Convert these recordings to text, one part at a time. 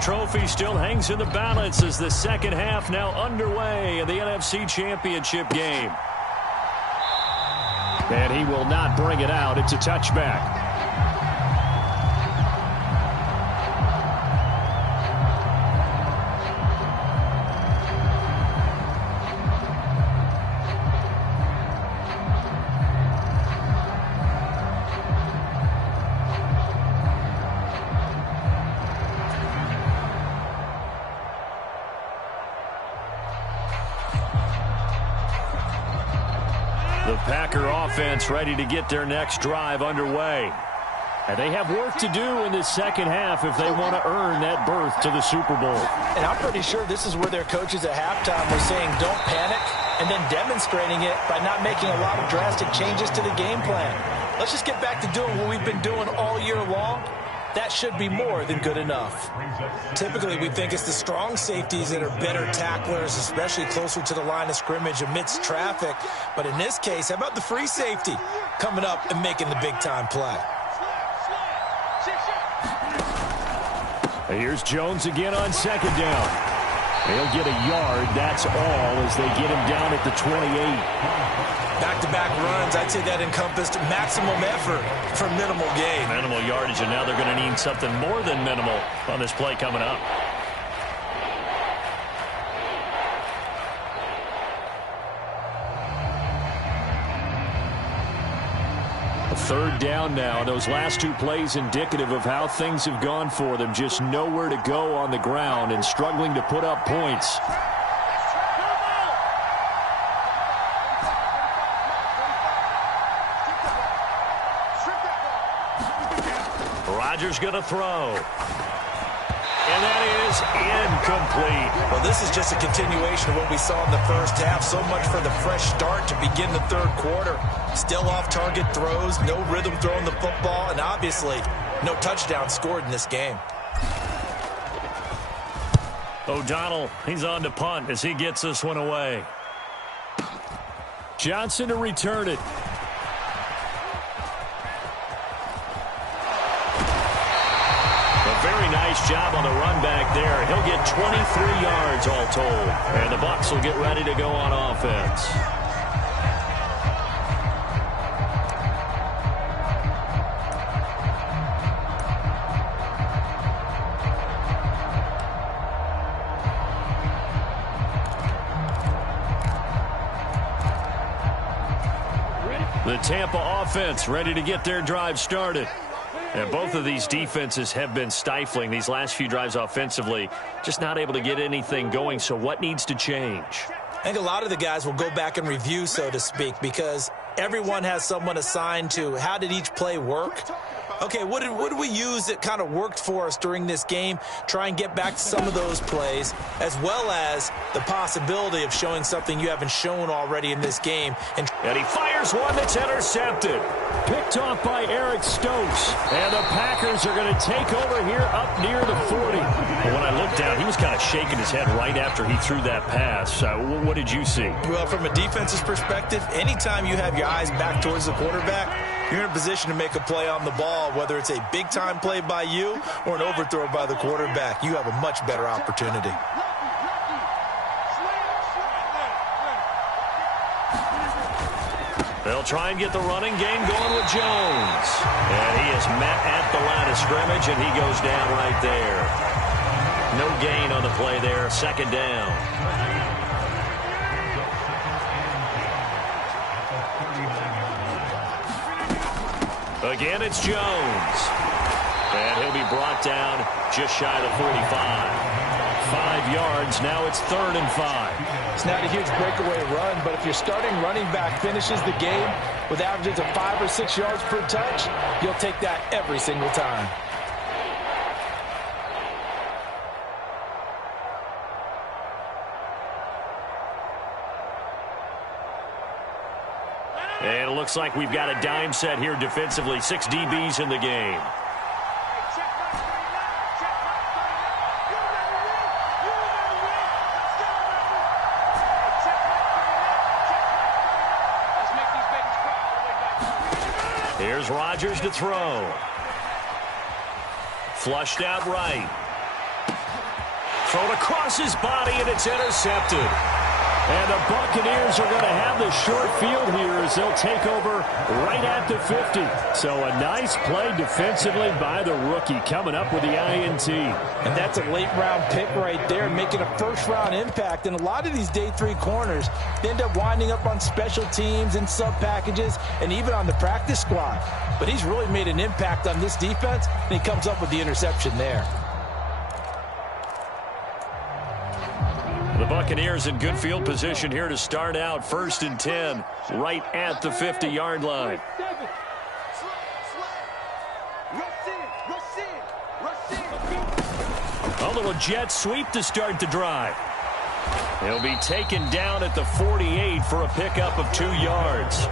trophy still hangs in the balance as the second half now underway in the NFC Championship game. And he will not bring it out. It's a touchback. The Packer offense ready to get their next drive underway. And they have work to do in this second half if they want to earn that berth to the Super Bowl. And I'm pretty sure this is where their coaches at halftime were saying don't panic, and then demonstrating it by not making a lot of drastic changes to the game plan. Let's just get back to doing what we've been doing all year long. That should be more than good enough. Typically, we think it's the strong safeties that are better tacklers, especially closer to the line of scrimmage amidst traffic. But in this case, how about the free safety coming up and making the big-time play? Here's Jones again on second down. He'll get a yard, that's all, as they get him down at the 28. Back-to-back runs, I'd say that encompassed maximum effort for minimal gain. Minimal yardage, and now they're going to need something more than minimal on this play coming up. A third down now. Those last two plays indicative of how things have gone for them. Just nowhere to go on the ground and struggling to put up points. Rodgers going to throw. And that is incomplete. Well, this is just a continuation of what we saw in the first half. So much for the fresh start to begin the third quarter. Still off-target throws, no rhythm throwing the football, and obviously no touchdown scored in this game. O'Donnell, he's on to punt as he gets this one away. Johnson to return it. Nice job on the run back there. He'll get 23 yards all told. And the Bucs will get ready to go on offense. The Tampa offense ready to get their drive started. And both of these defenses have been stifling these last few drives offensively. Just not able to get anything going. So what needs to change? I think a lot of the guys will go back and review, so to speak, because everyone has someone assigned to how did each play work. Okay, what did we use that kind of worked for us during this game? Try and get back to some of those plays, as well as the possibility of showing something you haven't shown already in this game. And he fires one that's intercepted. Picked off by Eric Stokes. And the Packers are going to take over here up near the 40. But when I looked down, he was kind of shaking his head right after he threw that pass. What did you see? Well, from a defense's perspective, anytime you have your eyes back towards the quarterback, you're in a position to make a play on the ball, whether it's a big-time play by you or an overthrow by the quarterback. You have a much better opportunity. They'll try and get the running game going with Jones. And he is met at the line of scrimmage, and he goes down right there. No gain on the play there. Second down. Again, it's Jones. And he'll be brought down just shy of the 45. 5 yards. Now it's 3rd and 5. It's not a huge breakaway run, but if your starting running back finishes the game with averages of 5 or 6 yards per touch, you'll take that every single time. And it looks like we've got a dime set here defensively. 6 DBs in the game. Here's Rodgers to throw. Flushed out right. Thrown across his body, and it's intercepted. And the Buccaneers are going to have the short field here as they'll take over right at the 50. So a nice play defensively by the rookie coming up with the INT. And that's a late-round pick right there, making a first-round impact. And a lot of these day 3 corners end up winding up on special teams and sub-packages and even on the practice squad. But he's really made an impact on this defense, and he comes up with the interception there. The Buccaneers in good field position here to start out. 1st and 10, right at the 50-yard line. A little jet sweep to start the drive. He'll be taken down at the 48 for a pickup of 2 yards.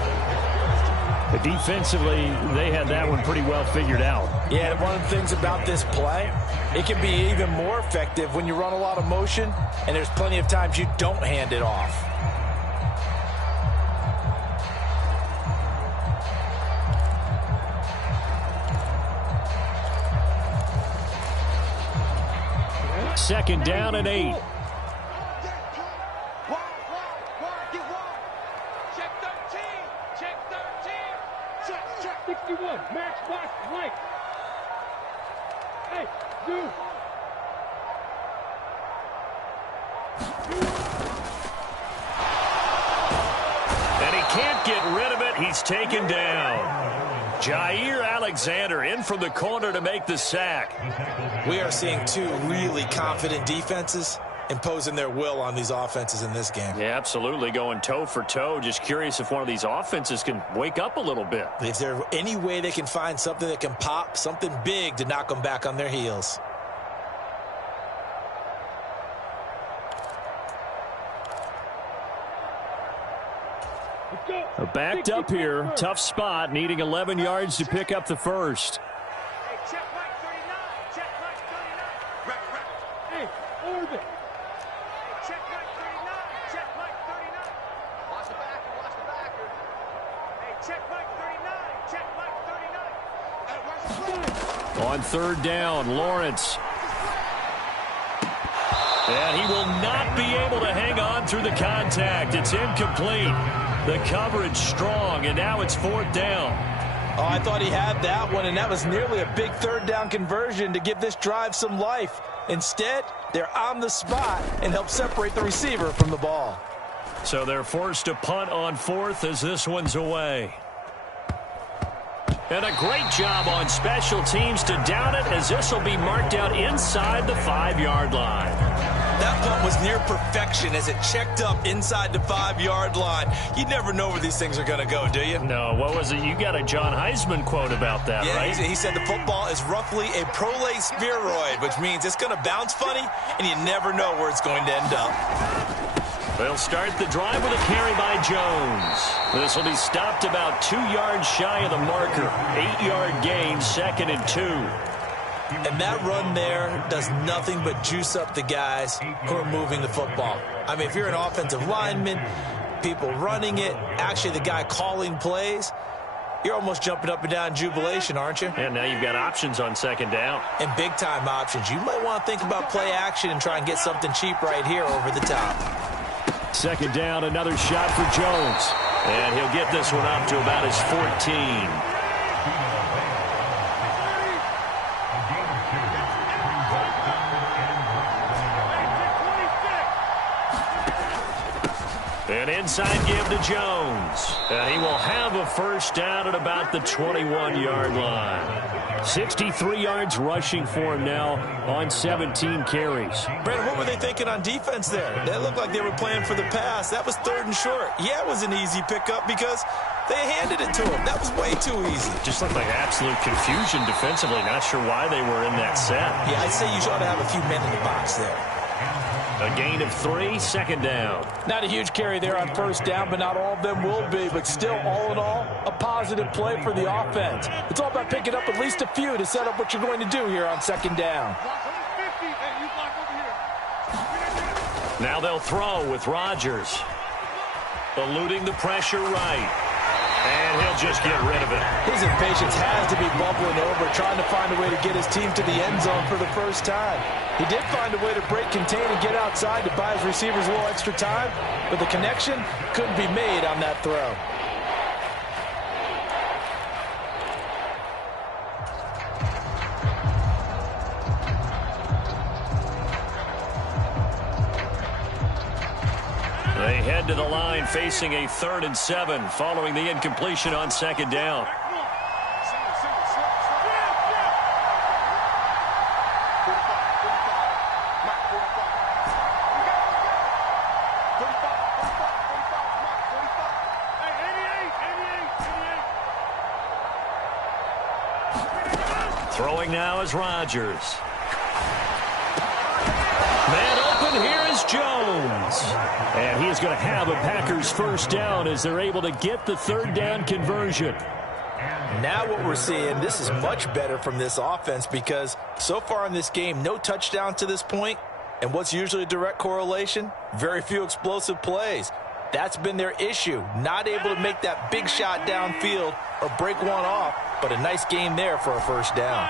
But defensively, they had that one pretty well figured out. Yeah, and one of the things about this play, it can be even more effective when you run a lot of motion, and there's plenty of times you don't hand it off. Second down and 8. Match left, right. Hey, do. And he can't get rid of it. He's taken down. Jair Alexander in from the corner to make the sack. We are seeing 2 really confident defenses imposing their will on these offenses in this game. Yeah, absolutely, going toe for toe. Just curious if one of these offenses can wake up a little bit. If there's any way they can find something that can pop, something big to knock them back on their heels. Backed up here, tough spot, needing 11 yards to pick up the first. Check Mike 39. Check Mike 39. Hey, orbit. Check Mike 39. Check Mike 39. Watch the backer. Watch the backer. Hey, check Mike 39. Check Mike 39. Hey, watch the play. On 3rd down, Lawrence. And he will not be able to hang on through the contact. It's incomplete. The coverage strong, and now it's 4th down. Oh, I thought he had that one, and that was nearly a big 3rd down conversion to give this drive some life. Instead, they're on the spot and help separate the receiver from the ball. So they're forced to punt on 4th as this one's away. And a great job on special teams to down it, as this will be marked out inside the 5-yard line. That punt was near perfection as it checked up inside the 5-yard line. You never know where these things are going to go, do you? No, what was it? You got a John Heisman quote about that, yeah, right? He said the football is roughly a prolate spheroid, which means it's going to bounce funny, and you never know where it's going to end up. They'll start the drive with a carry by Jones. This will be stopped about 2 yards shy of the marker. 8-yard gain, 2nd and 2. And that run there does nothing but juice up the guys who are moving the football. I mean, if you're an offensive lineman, people running it, actually the guy calling plays, you're almost jumping up and down in jubilation, aren't you? And now you've got options on 2nd down. And big-time options. You might want to think about play action and try and get something cheap right here over the top. 2nd down, another shot for Jones. And he'll get this one up to about his 14. An inside give to Jones. And he will have a 1st down at about the 21-yard line. 63 yards rushing for him now on 17 carries. Brandon, what were they thinking on defense there? They looked like they were playing for the pass. That was 3rd and short. Yeah, it was an easy pickup because they handed it to him. That was way too easy. Just looked like absolute confusion defensively. Not sure why they were in that set. Yeah, I'd say you ought to have a few men in the box there. A gain of 3, 2nd down. Not a huge carry there on 1st down, but not all of them will be. But still, all in all, a positive play for the offense. It's all about picking up at least a few to set up what you're going to do here on 2nd down. Now they'll throw with Rodgers. Eluding the pressure right. And he'll just get rid of it. His impatience has to be bubbling over, trying to find a way to get his team to the end zone for the first time. He did find a way to break contain and get outside to buy his receivers a little extra time, but the connection couldn't be made on that throw. They head to the line facing a 3rd and 7 following the incompletion on 2nd down. Throwing now is Rodgers. Man open, here is Jones. And he is going to have a Packers first down as they're able to get the 3rd down conversion. Now what we're seeing, this is much better from this offense because so far in this game, no touchdown to this point. And what's usually a direct correlation? Very few explosive plays. That's been their issue. Not able to make that big shot downfield or break one off, but a nice game there for a first down.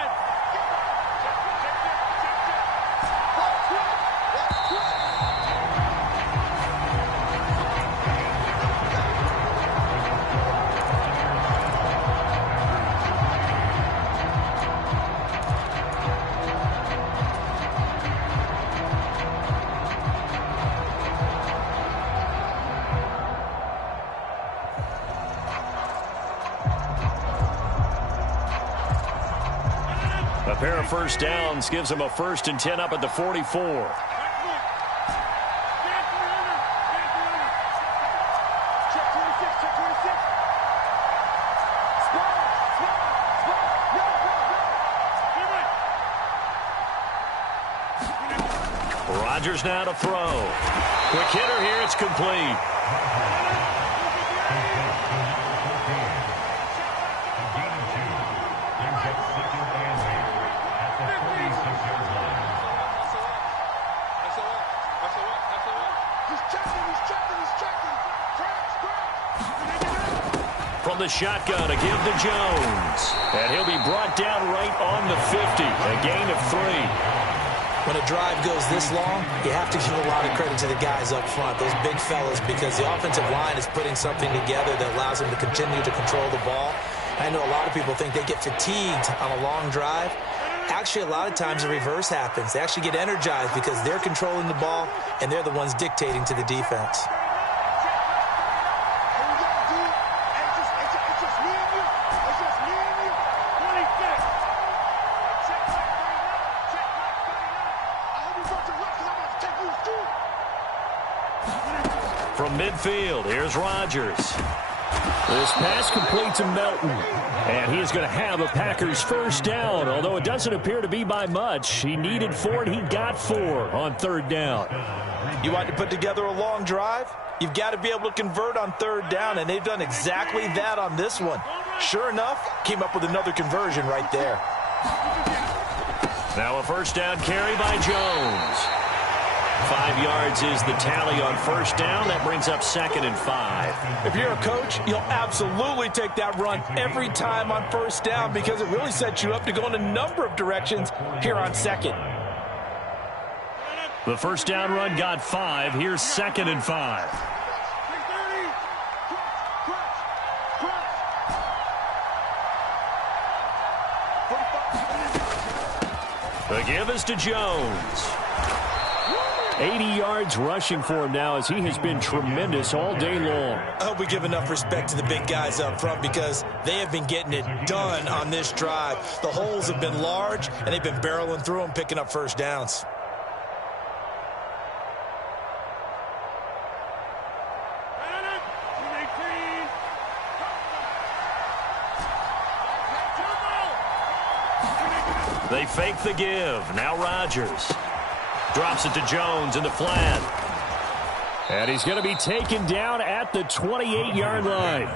A pair of first downs gives them a 1st and 10 up at the 44. Rodgers now to throw. Quick hitter here, it's complete. From the shotgun, a give to Jones. And he'll be brought down right on the 50. A gain of 3. When a drive goes this long, you have to give a lot of credit to the guys up front, those big fellas, because the offensive line is putting something together that allows them to continue to control the ball. I know a lot of people think they get fatigued on a long drive. Actually, a lot of times the reverse happens. They actually get energized because they're controlling the ball, and they're the ones dictating to the defense. From midfield, here's Rodgers. This pass complete to Melton. And he is going to have a Packers first down, although it doesn't appear to be by much. He needed 4, and he got 4 on 3rd down. You want to put together a long drive? You've got to be able to convert on 3rd down, and they've done exactly that on this one. Sure enough, came up with another conversion right there. Now a first down carry by Jones. 5 yards is the tally on first down. That brings up 2nd and 5. If you're a coach, you'll absolutely take that run every time on first down because it really sets you up to go in a number of directions here on 2nd. The first down run got 5. Here's 2nd and 5. The give is to Jones. 80 yards rushing for him now as he has been tremendous all day long. I hope we give enough respect to the big guys up front because they have been getting it done on this drive. The holes have been large, and they've been barreling through them, picking up first downs. They fake the give. Now Rodgers. Drops it to Jones in the flat. And he's going to be taken down at the 28-yard line.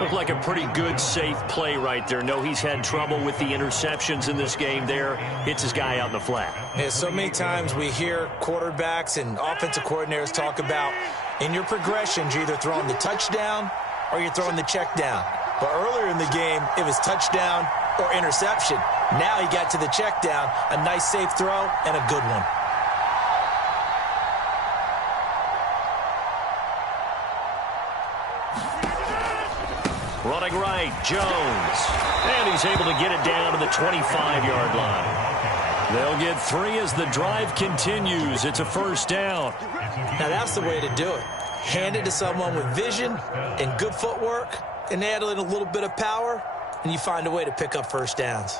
Looked like a pretty good, safe play right there. No, he's had trouble with the interceptions in this game there. Hits his guy out in the flat. Yeah, so many times we hear quarterbacks and offensive coordinators talk about in your progressions, you're either throwing the touchdown or you're throwing the check down. But earlier in the game, it was touchdown or interception. Now he got to the check down, a nice safe throw, and a good one. Running right, Jones. And he's able to get it down to the 25-yard line. They'll get 3 as the drive continues. It's a first down. Now that's the way to do it. Hand it to someone with vision and good footwork, and add in a little bit of power, and you find a way to pick up first downs.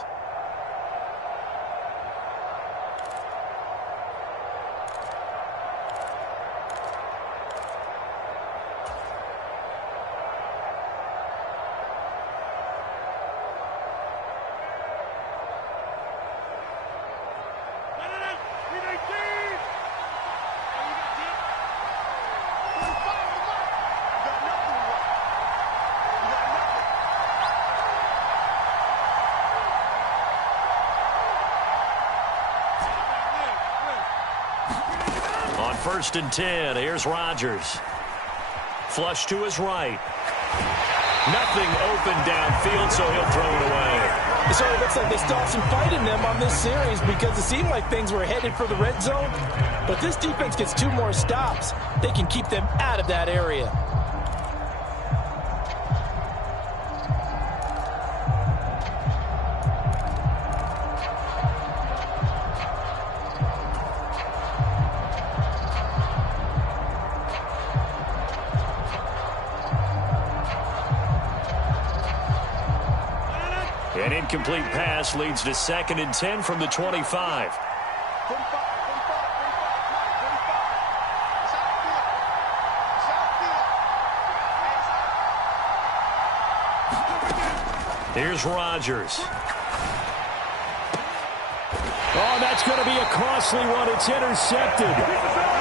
First and 10. Here's Rodgers. Flush to his right. Nothing open downfield, so he'll throw it away. So it looks like they still have some fight in them on this series because it seemed like things were headed for the red zone. But this defense gets 2 more stops. They can keep them out of that area. An incomplete pass leads to 2nd and 10 from the 25. Here's Rodgers. Oh, that's going to be a costly one. It's intercepted.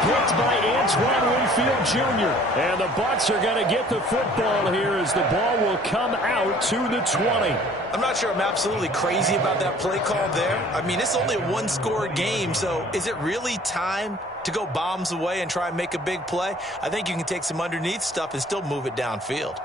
Picked by Antoine Winfield Jr. And the Bucs are going to get the football here as the ball will come out to the 20. I'm not sure I'm absolutely crazy about that play call there. I mean, it's only a 1-score game, so is it really time to go bombs away and try and make a big play? I think you can take some underneath stuff and still move it downfield.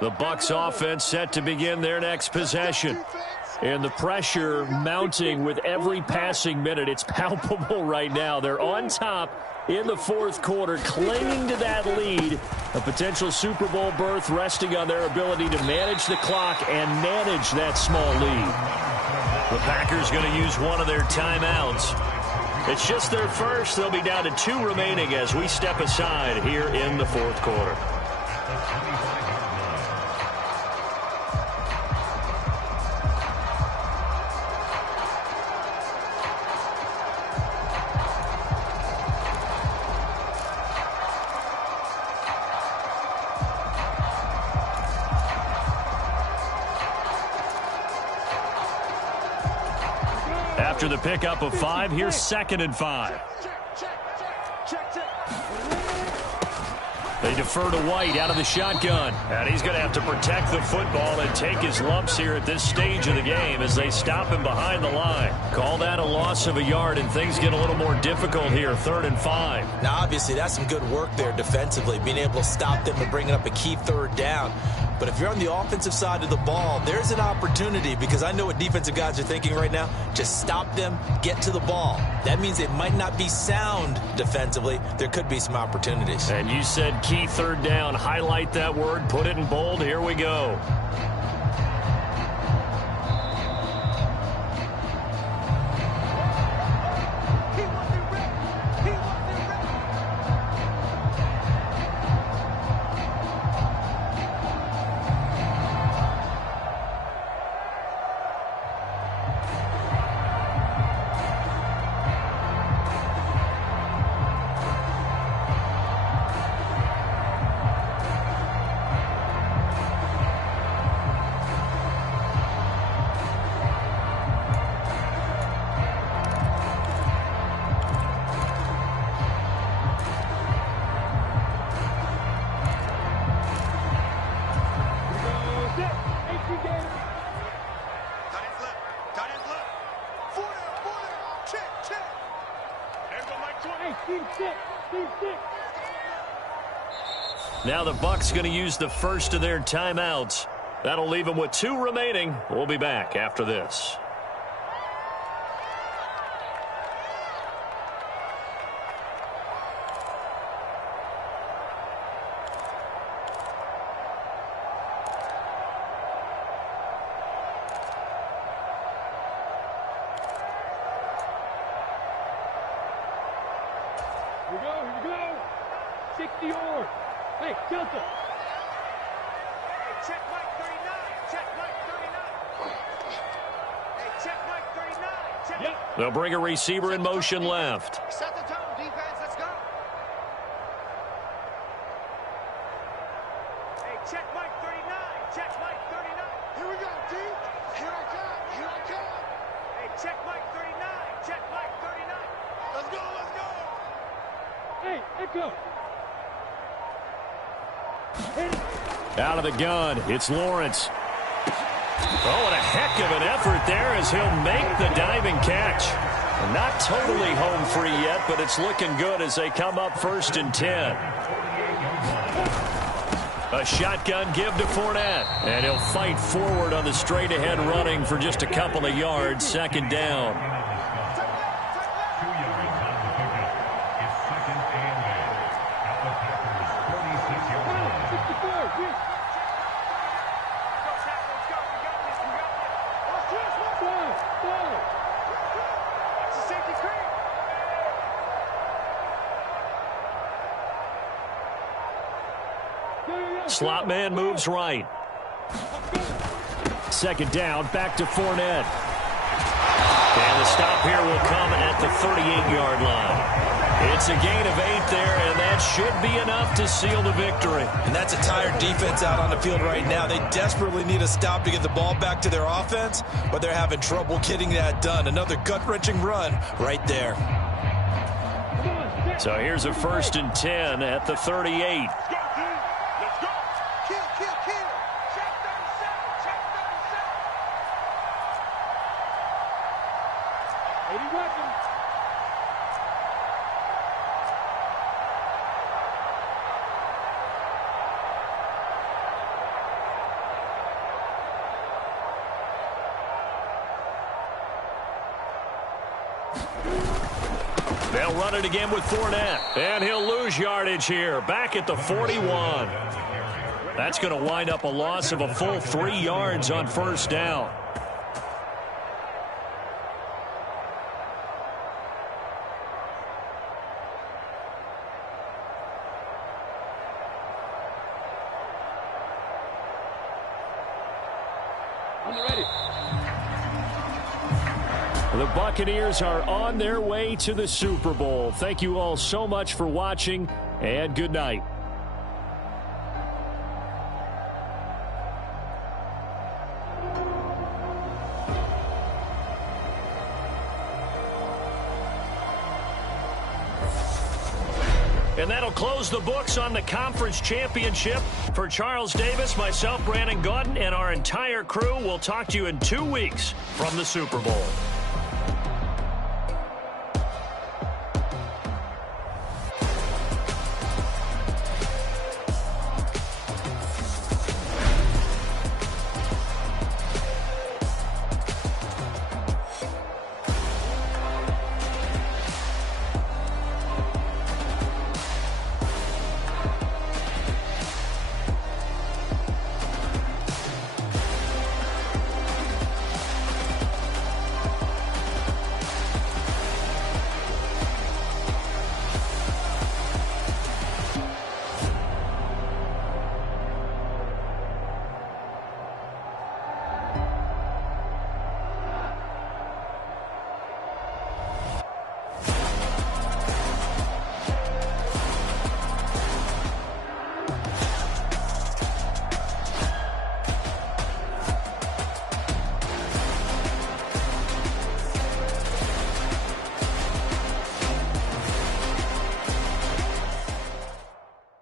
The Bucs offense set to begin their next possession. And the pressure mounting with every passing minute. It's palpable right now. They're on top in the 4th quarter, clinging to that lead. A potential Super Bowl berth resting on their ability to manage the clock and manage that small lead. The Packers going to use one of their timeouts. It's just their first. They'll be down to 2 remaining as we step aside here in the 4th quarter. After the pickup of 5, here's 2nd and 5. They defer to White out of the shotgun. And he's going to have to protect the football and take his lumps here at this stage of the game as they stop him behind the line. Call that a loss of a yard, and things get a little more difficult here, 3rd and 5. Now, obviously, that's some good work there defensively, being able to stop them and bringing up a key 3rd down. But if you're on the offensive side of the ball, there's an opportunity, because I know what defensive guys are thinking right now. Just stop them, get to the ball. That means it might not be sound defensively. There could be some opportunities. And you said key 3rd down. Highlight that word. Put it in bold. Here we go. Now the Bucs going to use the first of their timeouts. That'll leave them with 2 remaining. We'll be back after this. Here we go. 60 yards. Hey, Delta. Hey, check Mike 39. Check Mike 39. Hey, check Mike 39. Check. Yep. They'll bring a receiver in motion left. Set the tone, defense. Let's go. Hey, check Mike 39. Check Mike 39. Here we go, D. Here I come. Here I come. Hey, check Mike 39. Check Mike 39. Let's go. Let's go. Hey, Echo. Out of the gun, it's Lawrence. Oh, and a heck of an effort there as he'll make the diving catch. Not totally home free yet, but it's looking good as they come up 1st and 10. A shotgun give to Fournette, and he'll fight forward on the straight-ahead running for just a couple of yards, 2nd down. Slot man moves right. 2nd down, back to Fournette. And the stop here will come at the 38-yard line. It's a gain of 8 there, and that should be enough to seal the victory. And that's a tired defense out on the field right now. They desperately need a stop to get the ball back to their offense, but they're having trouble getting that done. Another gut-wrenching run right there. So here's a 1st and 10 at the 38. They'll run it again with Fournette, and he'll lose yardage here, back at the 41. That's going to wind up a loss of a full 3 yards on 1st down. The Buccaneers are on their way to the Super Bowl. Thank you all so much for watching, and good night. And that'll close the books on the conference championship. For Charles Davis, myself, Brandon Gaudin, and our entire crew, we'll talk to you in 2 weeks from the Super Bowl.